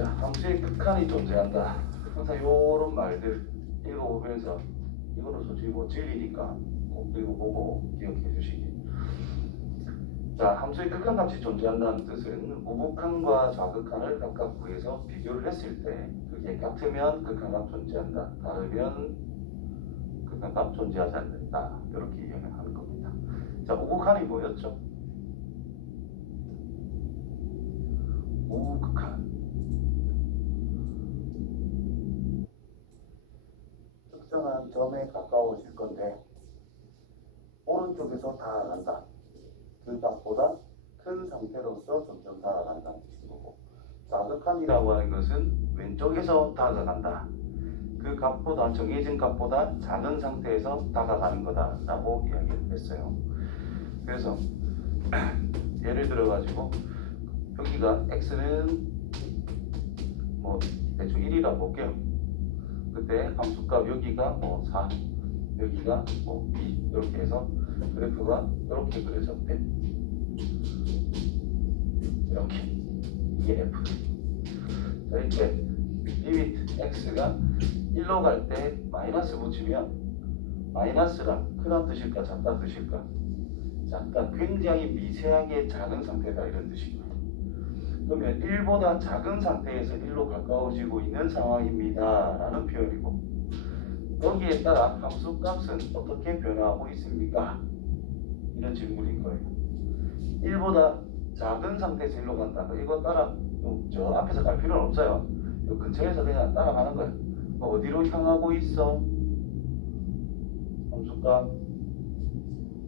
자, 함수의 극한이 존재한다. 항상 요런 말들 읽어보면서 이거는 솔직히 뭐 진리니까 꼭 읽어보고 기억해 주시기. 자, 함수의 극한값이 존재한다는 뜻은 우극한과 좌극한을 각각 구해서 비교를 했을 때 그게 같으면 극한값 존재한다, 다르면 극한값 존재하지 않는다, 이렇게 이야기를 하는 겁니다. 자, 우극한이 뭐였죠? 우극한, 특정한 점에 가까워질 건데 오른쪽에서 다가간다. 그 값보다 큰 상태로서 점점 다가간다는 뜻인 거고, 좌극한이라고 하는 것은 왼쪽에서 다가간다. 그 값보다, 정해진 값보다 작은 상태에서 다가가는 거다라고 이야기를 했어요. 그래서 예를 들어 가지고 여기가 x는 뭐 대충 1이라고 볼게요. 그때 함수값 여기가 뭐 4, 여기가 뭐 2, 이렇게 해서 그래프가 이렇게 그려졌대. 이렇게. 이게 f. 자, 이렇게 리미트 x가 1로 갈 때 마이너스 붙이면 마이너스가 크다는 뜻일까 작다는 뜻일까? 작다, 굉장히 미세하게 작은 상태다, 이런 뜻이고요. 그러면 1보다 작은 상태에서 1로 가까워지고 있는 상황입니다 라는 표현이고, 여기에 따라 함수값은 어떻게 변화하고 있습니까? 이런 질문인 거예요. 1보다 작은 상태에서 1로 간다. 이거 따라 저 앞에서 갈 필요는 없어요. 이 근처에서 그냥 따라가는 거예요. 어디로 향하고 있어? 함수값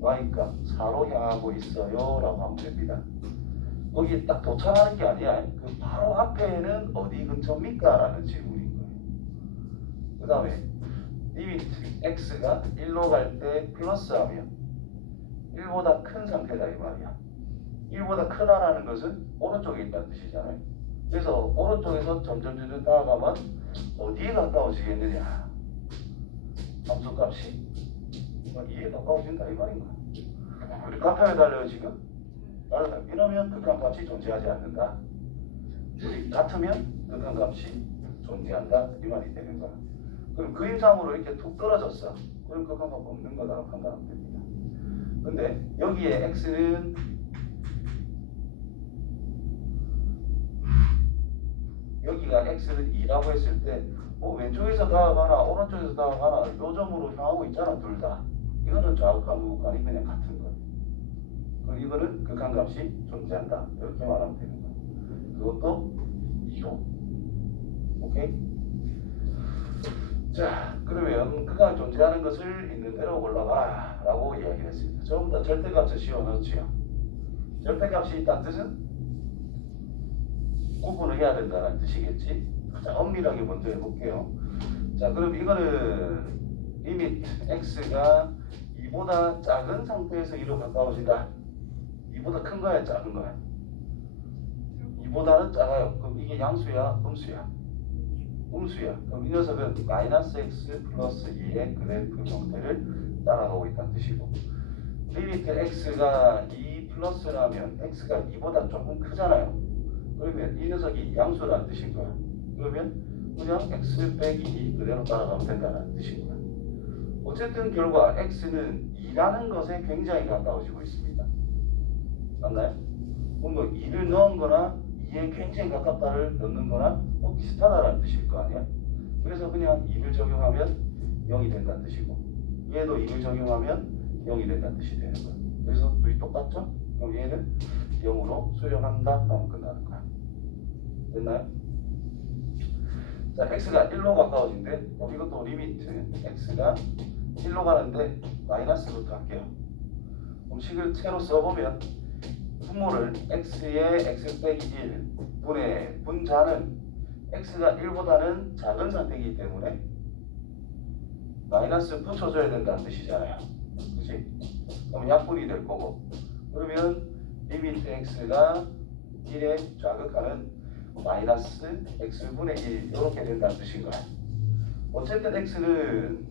y값 4로 향하고 있어요 라고 하면 됩니다. 거기 딱 도착하는 게 아니야. 그 바로 앞에는 어디 근처입니까? 라는 질문인 거예요. 그 다음에 리미트 x가 1로 갈 때 플러스하면 1보다 큰 상태다, 이 말이야. 1보다 크다라는 것은 오른쪽에 있다는 뜻이잖아요. 그래서 오른쪽에서 점점 다가가면 어디에 가까워지겠느냐? 함수값이 2에 가까워진다, 이 말인 거야. 우리 값표에 달려요 지금? 이러면 극한값이 존재하지 않는다. 같으면 극한값이 존재한다, 이 말이 되는 거야. 그럼 그림상으로 이렇게 툭 떨어졌어. 그럼 극한값 없는 거라고 판단하면 됩니다. 근데 여기에 x는 여기가 x는 2라고 했을 때 왼쪽에서 다가가나 오른쪽에서 다가가나 요 점으로 향하고 있잖아, 둘 다. 이거는 좌극한 우극한이 그냥 같은 거예요. 그럼 이거는 극한값이 존재한다, 이렇게 말하면 되는 거예요. 그것도 2로. 오케이? 자, 그러면 극한이 존재하는 것을 있는 대로 골라봐라 라고 이야기를 했습니다. 전부 다 절대값을 씌워넣지요. 절대값이 있다는 뜻은 구분을 해야 된다는 뜻이겠지. 가장 엄밀하게 먼저 해볼게요. 자, 그럼 이거는 리미트 x가 2보다 작은 상태에서 2로 가까워진다. 2보다 큰 거야, 작은 거야? 2보다는 작아요. 그럼 이게 양수야, 음수야? 음수야. 그럼 이 녀석은 마이너스 x 플러스 2의 그래프 형태를 따라가고 있다는 뜻이고, 리미트 x가 2 플러스라면 x가 2보다 조금 크잖아요. 그러면 이 녀석이 양수라는 뜻인 거야. 그러면 그냥 x 빼기 2 그대로 따라가면 된다는 뜻인 거야. 어쨌든 결과 x는 2라는 것에 굉장히 가까워지고 있습니다. 맞나요? 그럼 뭐 2를 넣은 거나 2에 굉장히 가깝다를 넣는 거나 비슷하다라는 뜻일 거 아니야? 그래서 그냥 2를 적용하면 0이 된다는 뜻이고, 얘도 2를 적용하면 0이 된다는 뜻이 되는 거야. 그래서 둘이 똑같죠? 그럼 얘는 0으로 수렴한다 하면 끝나는 거야. 됐나요? 자, x가 1로 가까워진대. 그럼 이것도 리미트 x가 1로 가는데 마이너스부터 할게요. 그럼 식을 채로 써보면 분모를 x의 x 빼기 1 분의 분자는 x가 1보다는 작은 상태이기 때문에 마이너스 붙여줘야 된다는 뜻이잖아요. 그치? 그럼 약분이 될 거고, 그러면 리미트 x가 1의 좌극하는 마이너스 x분의 1 이렇게 된다는 뜻인 거야. 어쨌든 x는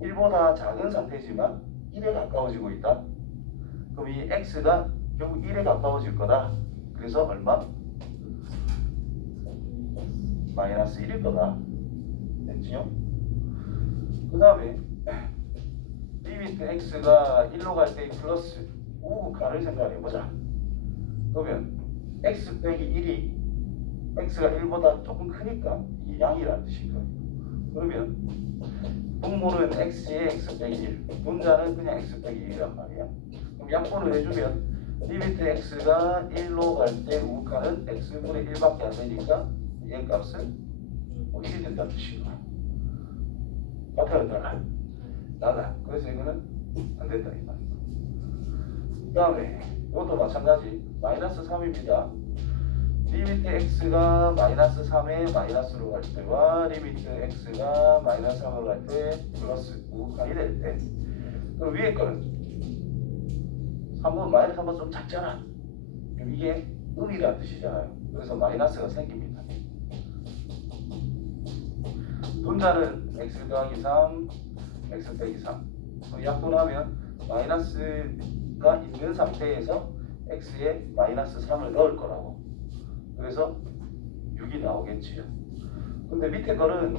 1보다 작은 상태지만 1에 가까워지고 있다. 그럼 이 x가 결국 1에 가까워질 거다. 그래서 얼마? 마이너스 1일 거다. 됐지요? 그 다음에 리미트 x가 1로 갈 때 플러스 우극한을 생각해보자. 그러면 x 빼기 1이 x가 1보다 조금 크니까 이 양이라는 뜻인 거예요. 그러면 분모는 x에 x 빼기 1, 분자는 그냥 x 빼기 1이란 말이야. 그럼 약분을 해주면 리미트 x가 1로 갈 때 우극한은 x분의 1밖에 안 되니까 얘 값은 1이 된다는 뜻인 거야. 같아요, 달라? 달라. 그래서 이거는 안 된다 이 말이야. 그 다음에 이것도 마찬가지 마이너스 3입니다. 리미트 x가 마이너스 3에 마이너스로 갈 때와 리미트 x가 마이너스 3으로 갈 때 플러스 우극한이 될 때, 그럼 위에 거는 3번 마이너스 3번 좀 작잖아. 그럼 이게 음이라는 뜻이잖아요. 그래서 마이너스가 생깁니다. 분자는 x 더하기 3, x 빼기 3. 약분하면 마이너스가 있는 상태에서 x에 마이너스 3을 넣을 거라고. 그래서 6이 나오겠지요. 근데 밑에 거는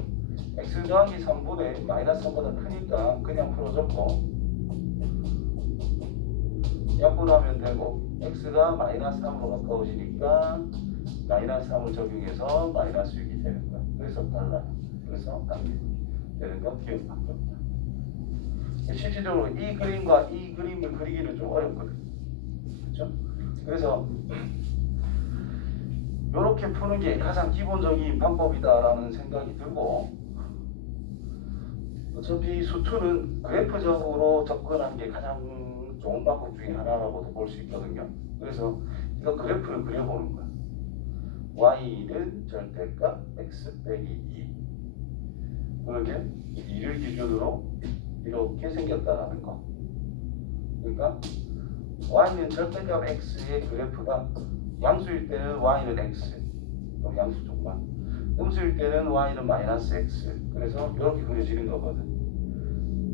x 더하기 3분의 마이너스 3보다 크니까 그냥 풀어줬고, 약분하면 되고 x가 마이너스 3으로 가까워지니까 마이너스 3을 적용해서 마이너스 6이 되는 거야. 그래서 달라요. 그래서 단계 되는 건 기억밖에 없다. 실질적으로 이 그림과 이 그림을 그리기는 좀 어렵거든. 그렇죠? 그래서 이렇게 푸는 게 가장 기본적인 방법이다라는 생각이 들고, 어차피 수투는 그래프적으로 접근하는 게 가장 좋은 방법 중에 하나라고도 볼 수 있거든요. 그래서 이거 그래프를 그려보는 거야. y는 절대값 x 빼기 2. 그러면 2를 기준으로 이렇게 생겼다라는 거. 그러니까 y는 절대값 x의 그래프가 양수일 때는 y는 x, 그럼 양수 쪽만. 음수일 때는 y는 마이너스 x. 그래서 이렇게 그려지는 거거든.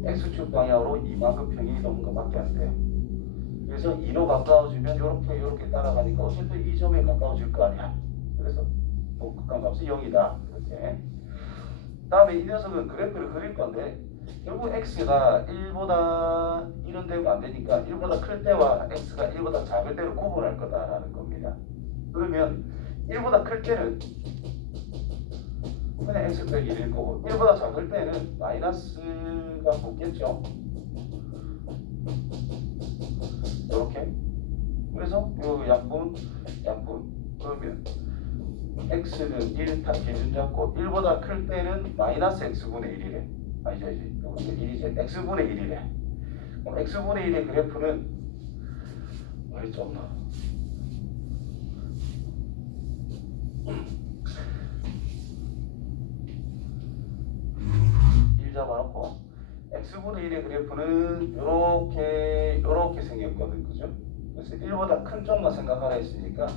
x축 방향으로 이만큼평이 넘는 것밖에 안 돼요. 그래서 2로 가까워지면 이렇게 따라가니까 어쨌든 이 점에 가까워질 거 아니야. 그래서 극한값은 0이다. 이렇게. 다음에 이 녀석은 그래프를 그릴 건데, 결국 x가 1보다 1은 되면 안 되니까 1보다 클 때와 x가 1보다 작을 때를 구분할 거다라는 겁니다. 그러면 1보다 클 때는 그냥 x 빼기 1일 거고, 1보다 작을 때는 마이너스가 붙겠죠. 이렇게. 그래서 이 약분. 그러면 x는 1 기준 잡고 1보다 클 때는 마이너스 x분의 1이래. 아니죠, 이제 1이제 x분의 1이래. 그럼 x분의 1의 그래프는 어디 좀 1 잡아놓고 x분의 1의 그래프는 요렇게 생겼거든, 그죠? 그래서 1보다 큰 쪽만 생각하라 했으니까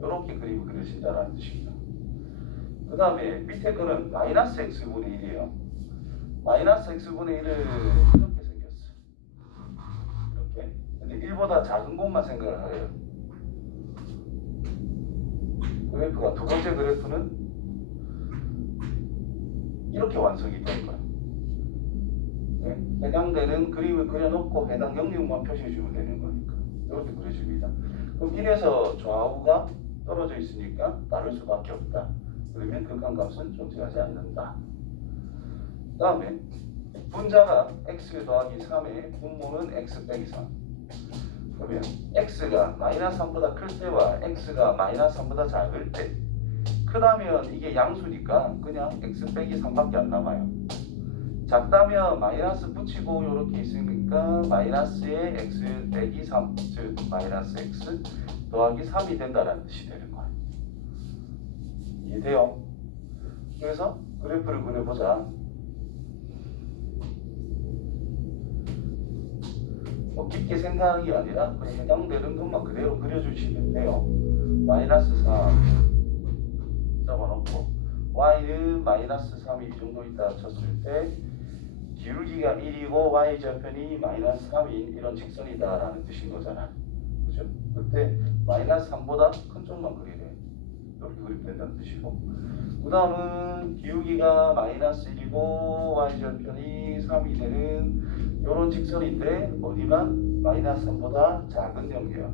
요렇게 그림을 그려진다는 뜻입니다. 그 다음에 밑에 거는 마이너스 x분의 1이에요. 마이너스 x분의 1은 이렇게 생겼어. 이렇게. 근데 1보다 작은 곳만 생각을 하래요. 그래프가 두 번째 그래프는 이렇게 완성이 된 거야. 네. 해당되는 그림을 그려놓고 해당 영역만 표시해주면 되는 거니까 이렇게 그려집니다. 그럼 1에서 좌우가 떨어져 있으니까 다를 수밖에 없다. 그러면 극한값은 존재하지 않는다. 그 다음에 분자가 x 더하기 3에 분모는 x 빼기 3. 그러면 x가 마이너스 3보다 클 때와 x가 마이너스 3보다 작을 때, 크다면 이게 양수니까 그냥 x 빼기 3밖에 안 남아요. 작다면 마이너스 붙이고 이렇게 있으니까 마이너스에 x 빼기 3, 즉 마이너스 x 더하기 3이 된다는 뜻이 되는 거예요. 이해돼요? 그래서 그래프를 그려보자. 뭐 깊게 생각하는 게 아니라 그냥 해당되는 것만 그대로 그려주시면 돼요. 마이너스 3 잡아놓고 y는 마이너스 3이 이 정도 있다 쳤을 때 기울기가 1이고 y좌편이 마이너스 3인 이런 직선이다 라는 뜻인 거잖아. 그죠? 그때 마이너스 3보다 큰 쪽만 그리래. 이렇게 그리면 된다는 뜻이고, 그 다음은 기울기가 마이너스 1이고 y절편이 3이 되는 이런 직선인데 어디만 마이너스 3보다 작은 영역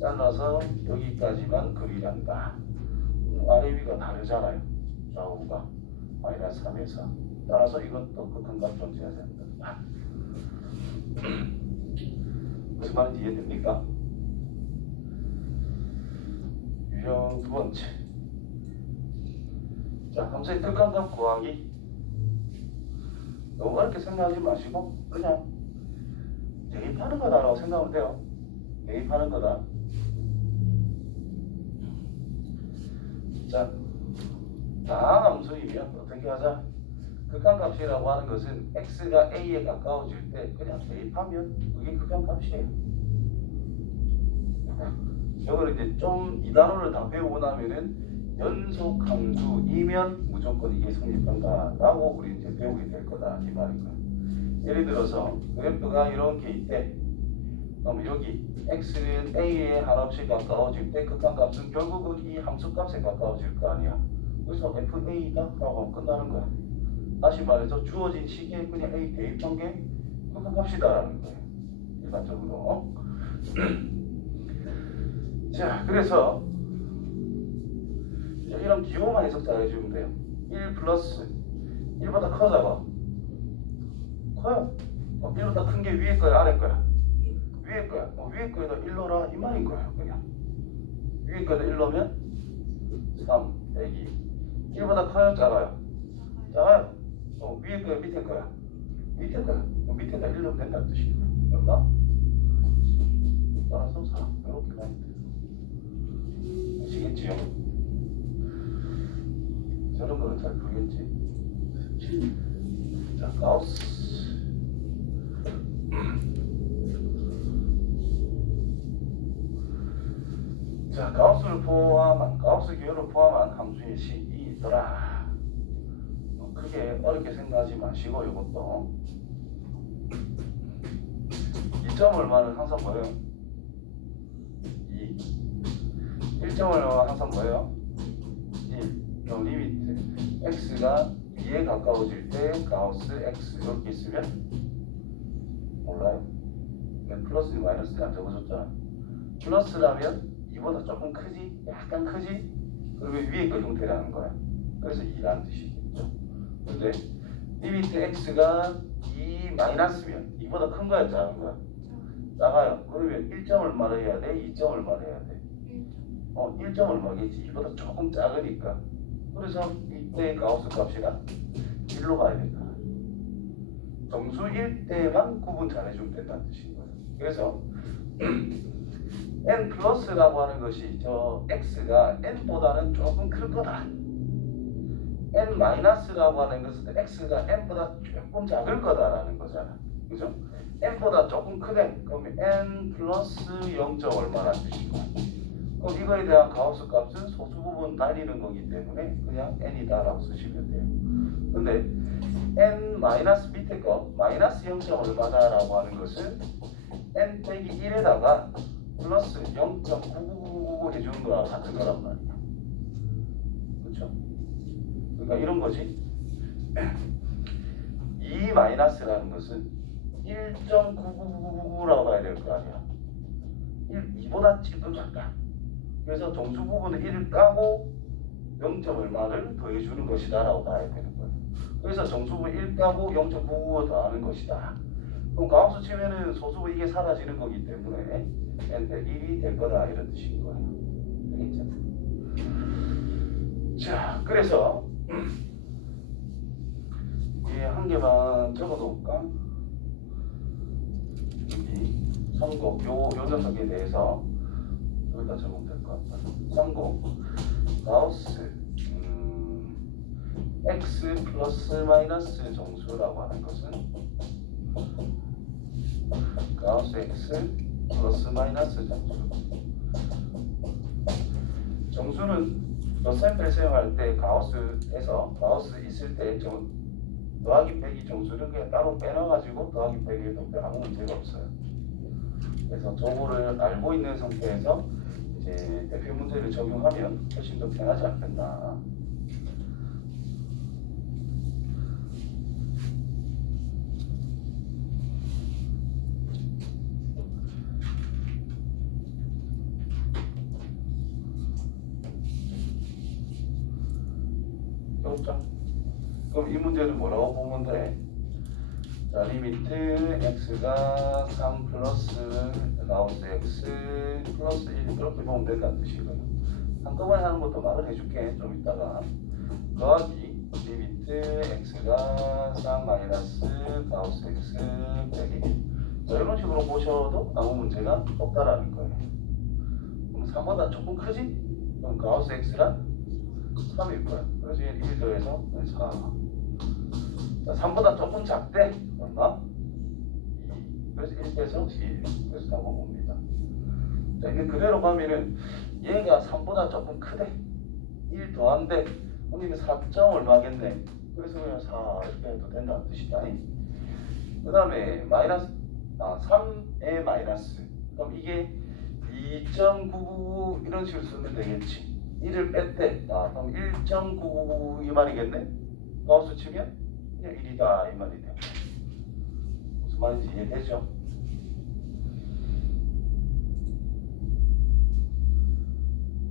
잘라서 여기까지만 그리란다. 아래 위가 다르잖아요. 좌우가 마이너스 3에서 따라서 이것도 극한값 존재해야 된다. 무슨 말인지 이해됩니까? 유형 두 번째. 자, 함수의 극한값 구하기. 너무 어렵게 생각하지 마시고 그냥 대입하는 거다라고 생각하면 돼요. 대입하는 거다. 자, 다항 함수이면 어떻게 하자? 극한값이라고 하는 것은 x가 a에 가까워질 때 그냥 대입하면 그게 극한값이에요. 이거는 이제 좀 이 단어를 다 배우고 나면은 연속 함수이면 무조건 이게 성립한다라고 우리 이제 배우게 될 거다 이 말인가. 예를 들어서 그래프가 이렇게 있대. 그럼 여기 x는 a에 한없이 가까워질 때 극한값은 결국은 이 함수값에 가까워질 거 아니야. 그래서 fa다 라고 하면 끝나는 거야. 다시 말해서 주어진 시기에 그냥 a 대입한 게 극한값이다라는 거예요. 일반적으로. 자, 그래서 이런 기호만 해석 잘 해주면 돼요. 1 플러스 1보다 커 작아? 커요. 1보다 큰 게 위에 거야 아래 거야? 위에 거야. 위에 거에다 1넣어라 이 말인 거예요. 그냥 위에 거에다 1넣으면 3 빼기 1보다 커요 작아요? 작아요. 위에 거야 밑에 거야? 밑에 거야. 밑에다 1 넣으면 된다는 뜻이에요. 얼마? 따라서 4 이렇게 가면 돼요. 아시겠지요? 저런 거는 잘 모르겠지. 자, 가우스. 자, 가우스를 포함한, 가우스 기호를 포함한 함수의 식이 있더라. 크게 어렵게 생각하지 마시고, 이것도. 2점 얼마는 항상 뭐예요? 2. 1점 얼마는 항상 뭐예요? 1. 리미트 x가 2에 가까워질 때 가우스 x 이렇게 있으면 몰라요. 플러스 마이너스 안 적어줬잖아. 플러스라면 2보다 조금 크지? 약간 크지? 그러면 위에 거 형태라는 거야. 그래서 2라는 뜻이겠죠. 근데 리미트 x가 2 마이너스면 2보다 큰 거야 작은 거야? 작아요. 그러면 1점을 말해야 돼? 2점을 말해야 돼? 1점을 말하겠지. 2보다 조금 작으니까. 그래서 이때 가우스 값이랑 1로 가야 된다. 정수일 때만 구분 잘해주면 된다는 뜻인 거예요. 그래서 n 플러스라고 하는 것이 저 x가 n보다는 조금 클 거다. n 마이너스라고 하는 것은 x가 n보다 조금 작을 거다라는 거잖아. 그죠? n보다 조금 크대. 그러면 n 플러스 0. 얼마라는 뜻인 거야. 그럼 이거에 대한 가우스 값은 소수 부분 달리는 거기 때문에 그냥 n이다라고 쓰시면 돼요. 근데 n 마이너스 밑에 거 마이너스 0. 얼마다라고 하는 것은 n 빼기 1에다가 플러스 0.9999 해주는 거랑 같은 거란 말이야. 그렇죠? 그러니까 이런 거지. 2 마이너스라는 것은 1.9999라고 봐야 될 거 아니야. 2보다 조금 작다. 그래서 정수 부분은 1을 까고 0. 얼마를 더해주는 것이다 라고 봐야 되는 거예요. 그래서 정수분 1 까고 0.99 더하는 것이다. 그럼 가우스 치면은 소수분 이게 사라지는 거기 때문에 n 대 1이 될 거다 이런 뜻인 거예요. 알겠죠? 자, 그래서 한 개만 적어 놓을까? 여기 선곡 요 녀석에 대해서 여기다 적으면 될 것 같아요. 선곡 가우스 x 플러스 마이너스 정수라고 하는 것은 가우스 x 플러스 마이너스 정수. 정수는 샘플 사용할 때 가우스에서 가우스 있을 때 더하기 빼기 정수는 그냥 따로 빼놔가지고 더하기 빼기 해도 아무 문제가 없어요. 그래서 정보를 알고 있는 상태에서 이제 이제 f의 문제를 적용하면 훨씬 더 편하지 않겠나. 그렇죠? 그럼 이 문제는 뭐라고 보면 돼? 자, 리미트 x가 3 플러스 라우스 x 플러스 1 그렇게 보면 된다는 뜻이거든. 한꺼번에 하는 것도 말을 해줄게. 좀 이따가. 더하기 리미트 x가 3 마이너스 라우스 x 빼기 1. 자, 이런 식으로 보셔도 아무 문제가 없다라는 거예요. 그럼 3보다 조금 크지? 그럼 가우스 x가 3일 거야. 그래서 1 더해서 4. 자, 3보다 조금 작대. 얼마? 2. 그래서 1 빼서 1. 그래서 답은 봅니다. 자, 이게 그대로 가면은 얘가 3보다 조금 크대. 1 더한데 그럼 이게 4점 얼마겠네. 그래서 그냥 4 이렇게 해도 된다는 뜻이다. 그 다음에 마이너스 3의 마이너스. 그럼 이게 2.99 이런 식으로 쓰면 되겠지. 1을 뺐대. 그럼 1.999 이 말이겠네. 마우스 치면 그냥 1이다 이 말이 돼. 무슨 말인지 이해되죠?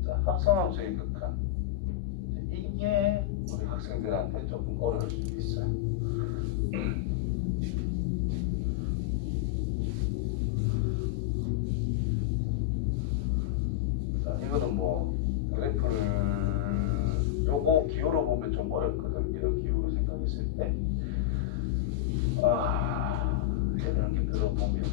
자, 합성함수의 극한. 이게 우리 학생들한테 조금 어려울 수 있어요. 자, 이거는 뭐 그래프를 요거 기호로 보면 좀 어렵거든. 이런 기호로 생각했을 때. 이렇게 들어보면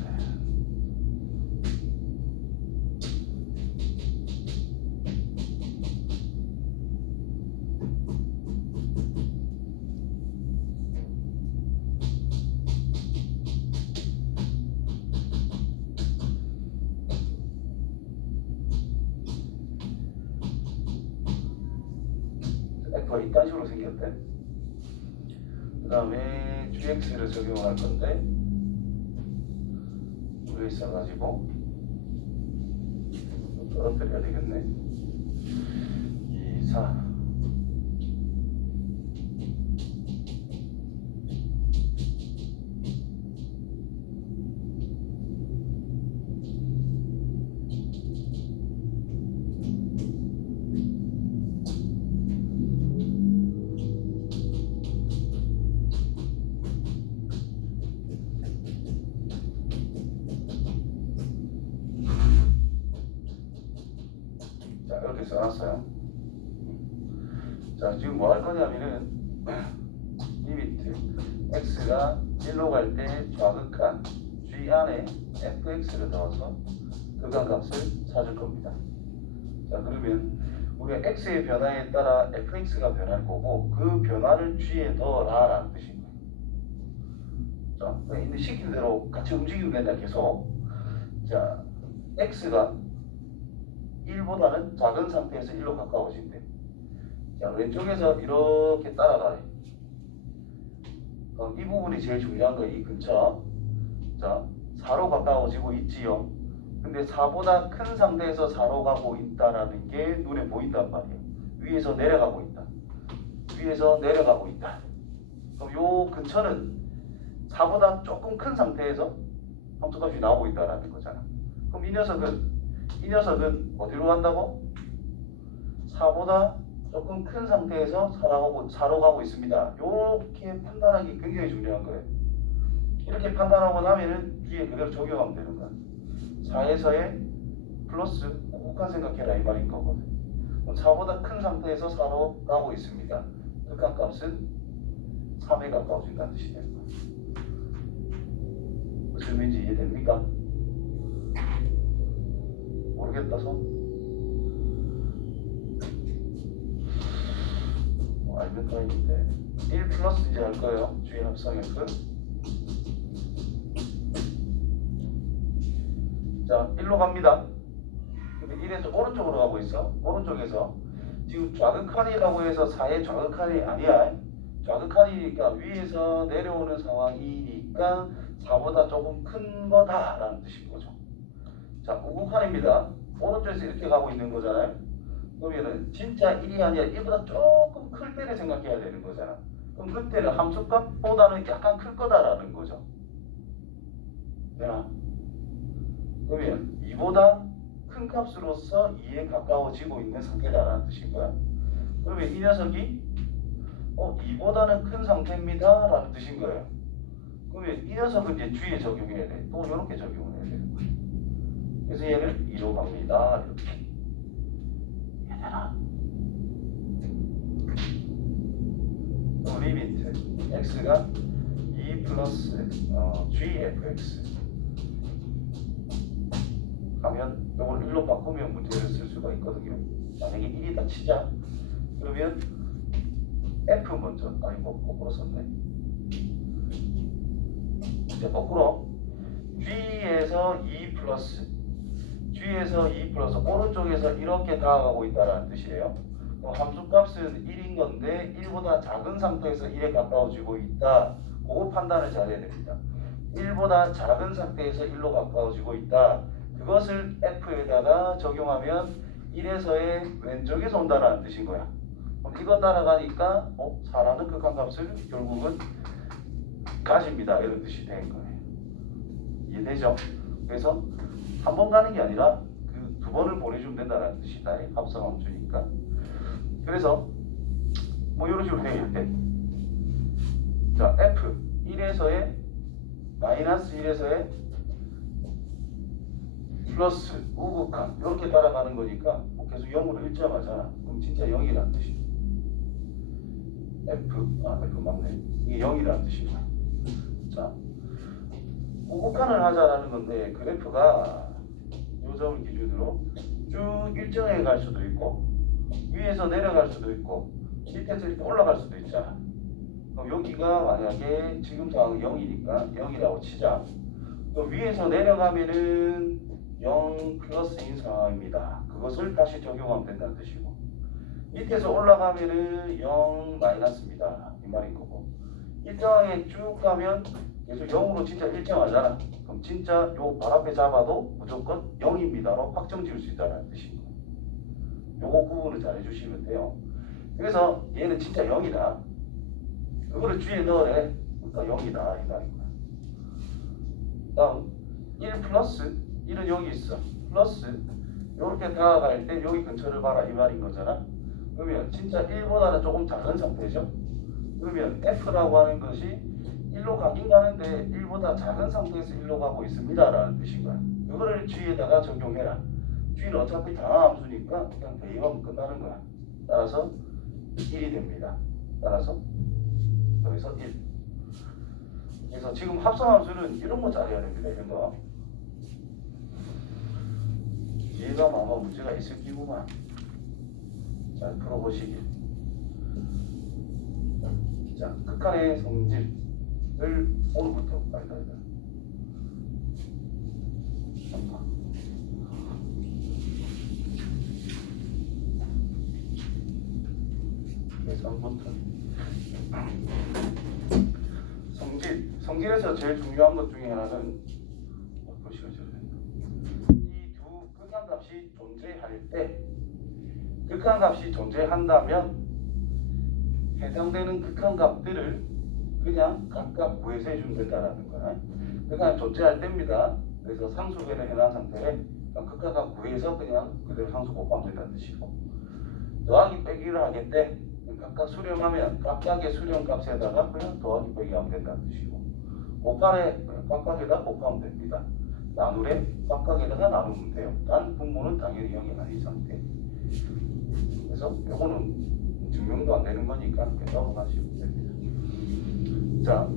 F가 이딴 식으로 생겼대. 그 다음에 GX를 적용할 건데 위에 있어가지고 떨어뜨려야 되겠네. 2, 4. 자, 이렇게 써놨어요. 자, 지금 뭐 할 거냐면은 리미트 x가 1로 갈 때 좌극한 g 안에 fx를 넣어서 극한값을 찾을 겁니다. 자, 그러면 우리가 x의 변화에 따라 fx가 변할 거고 그 변화를 g에 넣어라라는 뜻인 거예요. 자, 근데 시킨 대로 같이 움직이면 된다 계속. 자, x가 1보다는 작은 상태에서 1로 가까워진대. 자, 왼쪽에서 이렇게 따라가래. 그럼 이 부분이 제일 중요한 거예요. 이 근처. 자, 4로 가까워지고 있지요. 근데 4보다 큰 상태에서 4로 가고 있다라는 게 눈에 보인단 말이에요. 위에서 내려가고 있다. 위에서 내려가고 있다. 그럼 요 근처는 4보다 조금 큰 상태에서 함수값이 나오고 있다라는 거잖아. 그럼 이 녀석은 어디로 간다고? 4보다 조금 큰 상태에서 4로 가고 있습니다. 이렇게 판단하기 굉장히 중요한 거예요. 이렇게 판단하고 나면은 뒤에 그대로 적용하면 되는 거야. 4에서의 플러스 곱한 생각해라 이 말인 거거든. 그럼 4보다 큰 상태에서 4로 가고 있습니다. 극한값은 3에 가까워진다는 뜻이 되는 거야. 무슨 의미인지 이해됩니까? 모르겠다 손? 알면 다행인데 1 플러스 이제 할 거예요. 주의 합성 F. 자, 1로 갑니다. 근데 1에서 오른쪽으로 가고 있어. 오른쪽에서 지금 좌극한이라고 해서 4의 좌극한이 아니야. 좌극한이니까 위에서 내려오는 상황이니까 4보다 조금 큰 거다라는 뜻인 거죠. 자, 우극한입니다. 오른쪽에서 이렇게 가고 있는 거잖아요. 그러면은 진짜 1이 아니라 1보다 조금 클 때를 생각해야 되는 거잖아. 그럼 그때는 함수값보다는 약간 클 거다라는 거죠. 되나? 그러면 2보다 큰 값으로서 2에 가까워지고 있는 상태다라는 뜻인 거야. 그러면 이 녀석이 2보다는 큰 상태입니다 라는 뜻인 거예요. 그러면 이 녀석은 이제 주의에 적용해야 돼. 또 이렇게 적용을 해야 되는 거예요. 그래서 얘를 2로 갑니다. 이렇게. 얘들아. 리미트 x가 2 플러스 gfx 하면 이걸 1로 바꾸면 문제를 쓸 수가 있거든요. 만약에 1이다 치자. 그러면 f 먼저 거꾸로 썼네. 이제 거꾸로 G에서 2 플러스 오른쪽에서 이렇게 다가가고 있다는 뜻이에요. 함수값은 1인 건데 1보다 작은 상태에서 1에 가까워지고 있다. 그거 판단을 잘해야 됩니다. 1보다 작은 상태에서 1로 가까워지고 있다. 그것을 F에다가 적용하면 1에서의 왼쪽에서 온다는 뜻인 거야. 그럼 이거 따라가니까 4라는 극한값을 결국은 가집니다. 이런 뜻이 된 거예요. 이해되죠? 그래서 한 번 가는 게 아니라 그 두 번을 보내주면 된다는 뜻이다. 합성함수니까. 그래서 뭐 이런 식으로 되어 있대. 자, F 1에서의 마이너스 1에서의 플러스 우극한 이렇게 따라가는 거니까 계속 0으로 일정하잖아. 그럼 진짜 0이라는 뜻이야. F 맞네. 이게 0이라는 뜻이야. 자, 우극한을 하자라는 건데 그래프가 요 점을 기준으로 쭉 일정하게 갈 수도 있고 위에서 내려갈 수도 있고 밑에서 이렇게 올라갈 수도 있잖아. 그럼 여기가 만약에 지금 상황은 0이니까 0이라고 치자. 그럼 위에서 내려가면은 0 플러스인 상황입니다. 그것을 다시 적용하면 된다는 뜻이고 밑에서 올라가면은 0 마이너스입니다. 이 말인 거고 일정하게 쭉 가면 계속 0으로 진짜 일정하잖아. 그럼 진짜 요 발 앞에 잡아도 무조건 0입니다로 확정 지을 수 있다는 뜻인 거예요. 요거 구분을 잘 해주시면 돼요. 그래서 얘는 진짜 0이다. 그거를 주위에 넣으래. 그러니까 0이다 이 말인 거야. 다음 1 플러스 1은 여기 있어. 플러스 이렇게 다가갈 때 여기 근처를 봐라 이 말인 거잖아. 그러면 진짜 1보다는 조금 작은 상태죠. 그러면 F라고 하는 것이 1로 가긴 가는데 1보다 작은 상태에서 1로 가고 있습니다 라는 뜻인 거야. 이거를 G에다가 적용해라. G는 어차피 다함수니까 그냥 대입하면 끝나는 거야. 따라서 1이 됩니다. 따라서 여기서 1. 그래서 지금 합성함수는 이런 거 잘해야 됩니다. 이런 거. 얘가 아마 문제가 있을 기구만. 잘 풀어보시길. 자, 극한의 성질을 오늘부터 아니다. 계산부터. 성질에서 제일 중요한 것 중에 하나는 이 두 극한값이 존재할 때 극한값이 존재한다면 해당되는 극한값들을 그냥 각각 구해서 해주면 된다는 거야. 극한이 존재할 때입니다. 그래서 상수배를 해놓은 상태에 극한값 구해서 그냥 그대로 상수 곱하면 된다는 뜻이고 더하기 빼기를 하겠대. 각각 수렴하면 각각의 수렴값에다가 그냥 더하기 빼기 하면 된다는 뜻이고 곱하래 각각에다 곱하면 됩니다. 나누래 각각에다가 나누면 돼요. 단 분모는 당연히 0이 아닌 상태. 그래서 요거는 증명도 안 되는 거니까 넘어가시면 됩니다. 자,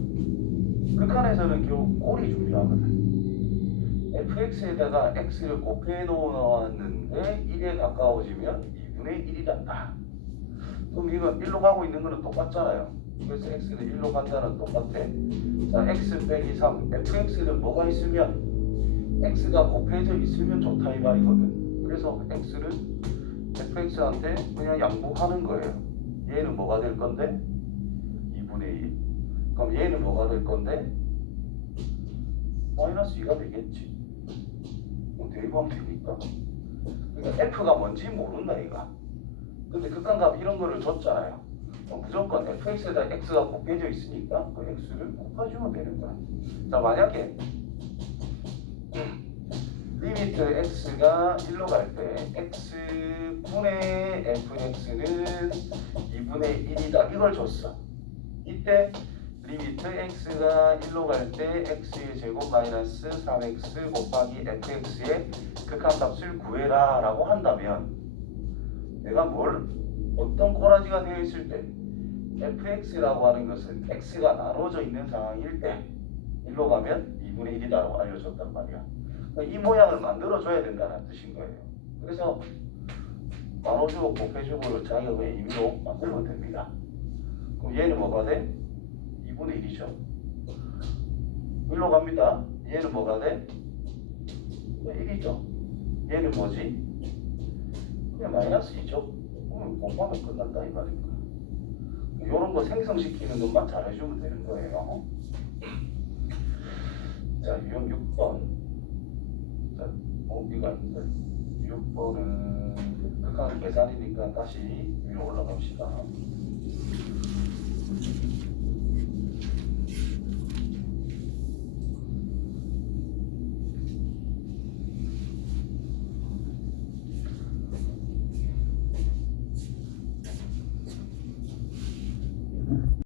극한에서는 결국 꼴이 중요하거든. fx에다가 x를 곱해 놓았는데 1에 가까워지면 2분의 1이란다. 그럼 이건 1로 가고 있는 거는 똑같잖아요. 그래서 x는 1로 간다는 똑같아. 자, x 빼기 3. fx는 뭐가 있으면 x가 곱해져 있으면 좋다 이 말이거든. 그래서 x는 fx한테 그냥 양보하는 거예요. 얘는 뭐가 될 건데? 2분의 1. 그럼 얘는 뭐가 될 건데? 마이너스 2가 되겠지. 대입하면 되니까. 그러니까 F가 뭔지 모른다 이가. 근데 극한값 이런 거를 줬잖아요. 무조건 fx에다 x가 곱해져 있으니까 그 x를 곱해주면 되는 거야. 자, 만약에 리미트 x가 1로 갈 때 x분의 fx는 2분의 1이다 이걸 줬어. 이때 리미트 x가 1로 갈 때 x의 제곱 마이너스 3x 곱하기 fx의 극한값을 구해라 라고 한다면 내가 어떤 꼬라지가 되어 있을 때 fx라고 하는 것은 x가 나눠져 있는 상황일 때 1로 가면 2분의 1이다라고 알려줬단 말이야. 이 모양을 만들어줘야 된다는 뜻인 거예요. 그래서 나눠주고 곱해주고 자기가 그냥 임의로 만들면 됩니다. 그럼 얘는 뭐가 돼? 2분의 1이죠. 1로 갑니다. 얘는 뭐가 돼? 1이죠. 얘는 뭐지? 그냥 마이너스 2죠. 그럼 곱하면 끝난다 이 말입니다. 이런 거 생성시키는 것만 잘해주면 되는 거예요. 자, 유형 6번. 자, 이거 아닌데. 6번은 극한 계산이니까 다시 위로 올라갑시다.